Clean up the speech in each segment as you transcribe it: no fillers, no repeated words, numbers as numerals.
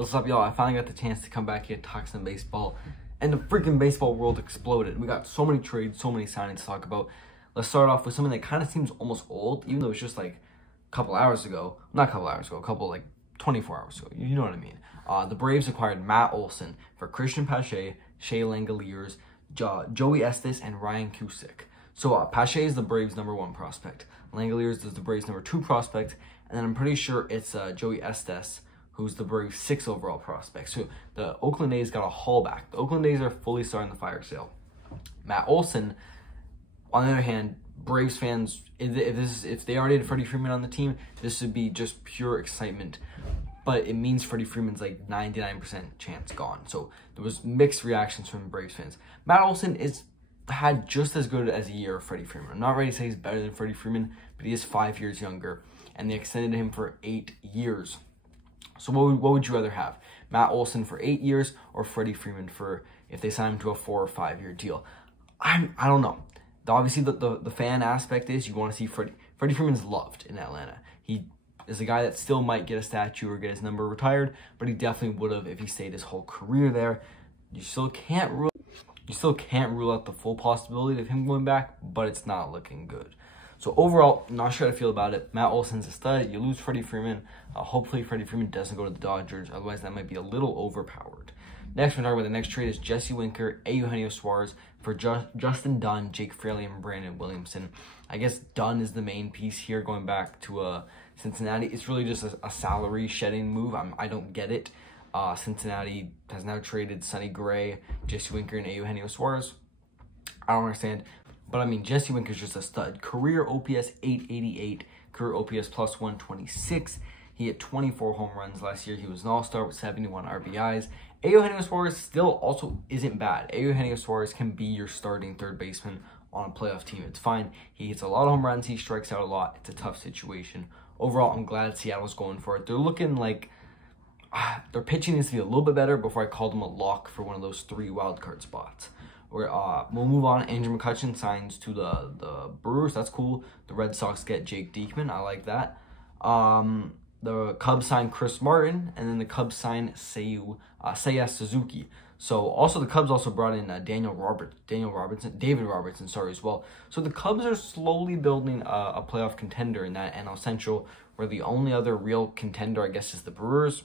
What's up, y'all? I finally got the chance to come back here and talk some baseball, and the freaking baseball world exploded. We got so many trades, so many signings to talk about. Let's start off with something that kind of seems almost old, even though it's just like a couple hours ago. Not a couple hours ago, a couple like 24 hours ago. You know what I mean. The Braves acquired Matt Olson for Christian Pache, Shea Langeliers, Joey Estes, and Ryan Cusick. So Pache is the Braves' #1 prospect. Langeliers is the Braves' #2 prospect. And then I'm pretty sure it's Joey Estes, who's the Braves' 6th overall prospect. So the Oakland A's got a haul back. The Oakland A's are fully starting the fire sale. Matt Olson, on the other hand, Braves fans, if they already had Freddie Freeman on the team, this would be just pure excitement. But it means Freddie Freeman's like 99% chance gone. So there was mixed reactions from Braves fans. Matt Olson had just as good as a year of Freddie Freeman. I'm not ready to say he's better than Freddie Freeman, but he is 5 years younger, and they extended him for 8 years. So what would you rather have? Matt Olson for 8 years or Freddie Freeman for, if they sign him to a 4 or 5 year deal? I don't know. Obviously, the fan aspect is you want to see Freddie. Freddie Freeman's loved in Atlanta. He is a guy that still might get a statue or get his number retired, but he definitely would have if he stayed his whole career there. You still can't rule out the full possibility of him going back, but it's not looking good. So overall, not sure how to feel about it. Matt Olson's a stud. You lose Freddie Freeman. Hopefully Freddie Freeman doesn't go to the Dodgers. Otherwise, that might be a little overpowered. Next, we're talking about the next trade is Jesse Winker, Eugenio Suarez for Justin Dunn, Jake Fraley, and Brandon Williamson. I guess Dunn is the main piece here going back to Cincinnati. It's really just a salary shedding move. I don't get it. Cincinnati has now traded Sonny Gray, Jesse Winker, and Eugenio Suarez. I don't understand. But I mean, Jesse Winker's just a stud. Career OPS 888, career OPS plus 126. He hit 24 home runs last year. He was an all-star with 71 RBIs. Eugenio Suarez still also isn't bad. Eugenio Suarez can be your starting third baseman on a playoff team. It's fine. He hits a lot of home runs. He strikes out a lot. It's a tough situation. Overall, I'm glad Seattle's going for it. They're looking like their pitching needs to be a little bit better before I call them a lock for one of those 3 wildcard spots. We'll move on. Andrew McCutchen signs to the Brewers. That's cool. The Red Sox get Jake Diekman. I like that. The Cubs sign Chris Martin, and then the Cubs sign Seiya Suzuki. So also the Cubs also brought in David Robertson, as well. So the Cubs are slowly building a playoff contender in that NL Central, where the only other real contender, I guess, is the Brewers.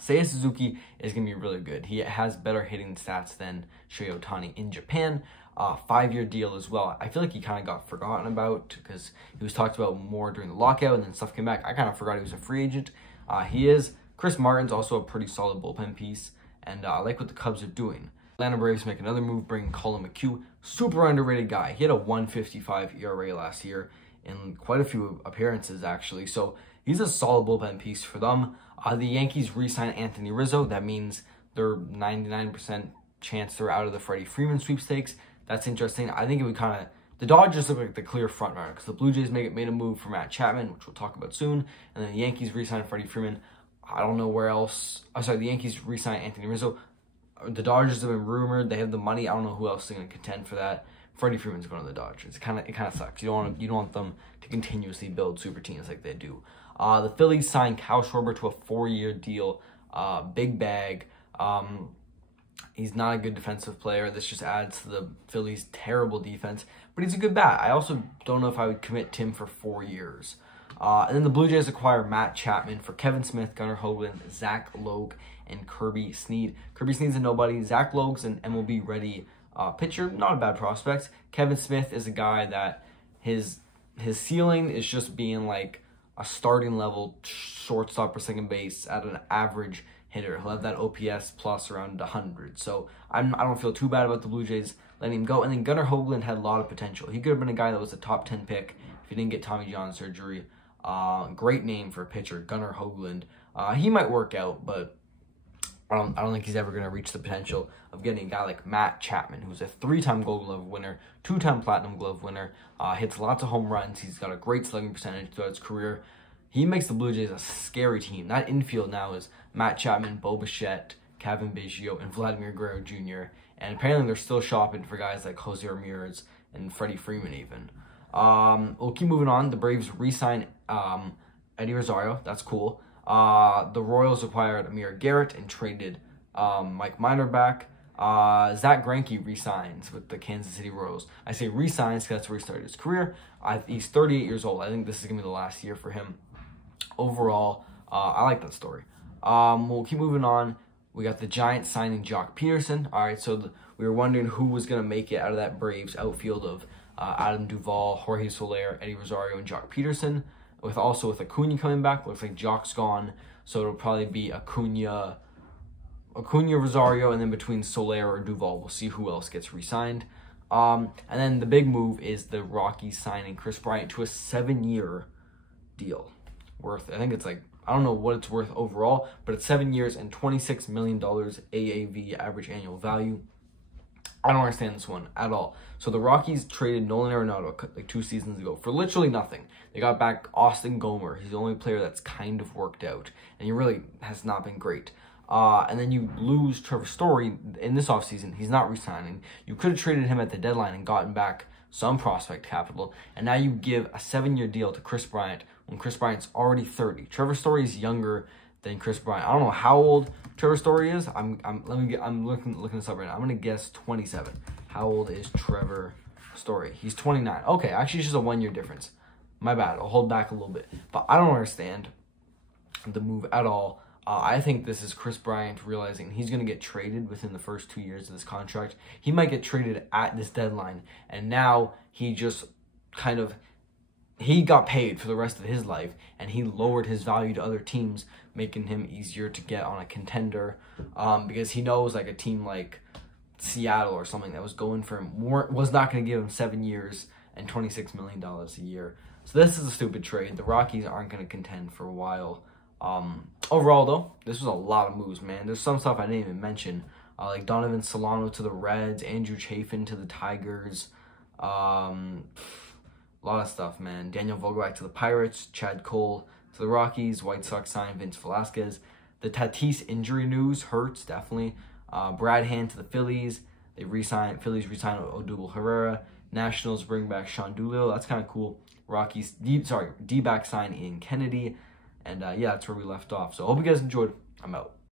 Seiya Suzuki is going to be really good. He has better hitting stats than Shohei Ohtani in Japan. 5-year deal as well. I feel like he kind of got forgotten about because he was talked about more during the lockout and then stuff came back. I kind of forgot he was a free agent. He is. Chris Martin's also a pretty solid bullpen piece, and I like what the Cubs are doing. Atlanta Braves make another move, bringing Colin McHugh. Super underrated guy. He had a 1.55 ERA last year in quite a few appearances, actually. So he's a solid bullpen piece for them. The Yankees re-sign Anthony Rizzo. That means they're 99% chance they're out of the Freddie Freeman sweepstakes. That's interesting. I think it would kind of... The Dodgers look like the clear front runner because the Blue Jays made a move for Matt Chapman, which we'll talk about soon. And then the Yankees re-sign Freddie Freeman. I don't know where else... I'm sorry, the Yankees re-sign Anthony Rizzo. The Dodgers have been rumored. They have the money. I don't know who else is going to contend for that. Freddie Freeman's going to the Dodgers. It kind of sucks. You don't want them to continuously build super teams like they do. The Phillies signed Kyle Schwarber to a 4-year deal. Big bag. He's not a good defensive player. This just adds to the Phillies' terrible defense. But he's a good bat. I also don't know if I would commit to him for 4 years. And then the Blue Jays acquire Matt Chapman for Kevin Smith, Gunnar Hoagland, Zach Logue, and Kirby Snead. Kirby Snead's a nobody. Zach Logue's an MLB-ready pitcher. Not a bad prospect. Kevin Smith is a guy that his ceiling is just being like a starting level shortstop or second base at an average hitter. He'll have that OPS plus around 100. So I don't feel too bad about the Blue Jays letting him go. And then Gunnar Hoagland had a lot of potential. He could have been a guy that was a top 10 pick if he didn't get Tommy John surgery. Great name for a pitcher, Gunnar Hoagland. He might work out, but I don't think he's ever going to reach the potential of getting a guy like Matt Chapman, who's a 3-time Gold Glove winner, 2-time Platinum Glove winner, hits lots of home runs. He's got a great slugging percentage throughout his career. He makes the Blue Jays a scary team. That infield now is Matt Chapman, Bo Bichette, Kevin Biggio, and Vladimir Guerrero Jr. And apparently they're still shopping for guys like Jose Ramirez and Freddie Freeman even. We'll keep moving on. The Braves re-sign Eddie Rosario. That's cool. The Royals acquired Amir Garrett and traded Mike Minor back. Zach Greinke re-signs with the Kansas City Royals. I say re-signs because that's where he started his career. He's 38 years old. I think this is going to be the last year for him. Overall, I like that story. We'll keep moving on. We got the Giants signing Jock Peterson. All right, so we were wondering who was going to make it out of that Braves outfield of Adam Duvall, Jorge Soler, Eddie Rosario, and Jock Peterson. With Acuna coming back. Looks like Jock's gone, so it'll probably be Acuna, Rosario, and then between Soler or Duvall, we'll see who else gets re-signed. And then the big move is the Rockies signing Chris Bryant to a 7-year deal. Worth, I think it's like, I don't know what it's worth overall, but it's 7 years and $26 million AAV, average annual value. I don't understand this one at all. So the Rockies traded Nolan Arenado like 2 seasons ago for literally nothing. They got back Austin Gomer. He's the only player that's kind of worked out, and he really has not been great. And then you lose Trevor Story in this offseason. He's not re-signing. You could have traded him at the deadline and gotten back some prospect capital, and now you give a 7-year deal to Chris Bryant when Chris Bryant's already 30. Trevor Story is younger than Chris Bryant. I don't know how old Trevor Story is. I'm looking this up right now. I'm gonna guess 27. How old is Trevor Story? He's 29. Okay, actually, it's just a 1-year difference. My bad. I'll hold back a little bit, but I don't understand the move at all. I think this is Chris Bryant realizing he's going to get traded within the first 2 years of this contract. He might get traded at this deadline, and now he just kind of, he got paid for the rest of his life, and he lowered his value to other teams, making him easier to get on a contender, because he knows like a team like Seattle or something that was going for him was not going to give him 7 years and $26 million a year. So this is a stupid trade. The Rockies aren't going to contend for a while. Overall, though, this was a lot of moves, man. There's some stuff I didn't even mention, like Donovan Solano to the Reds, Andrew Chafin to the Tigers, a lot of stuff, man. Daniel Vogelbach to the Pirates, Chad Cole to the Rockies, White Sox signed Vince Velasquez. The Tatis injury news hurts, definitely. Brad Hand to the Phillies. Phillies re-signed Odubel Herrera. Nationals bring back Sean Doolittle. That's kind of cool. Rockies, D-back sign Ian Kennedy. And yeah, that's where we left off. So I hope you guys enjoyed. I'm out.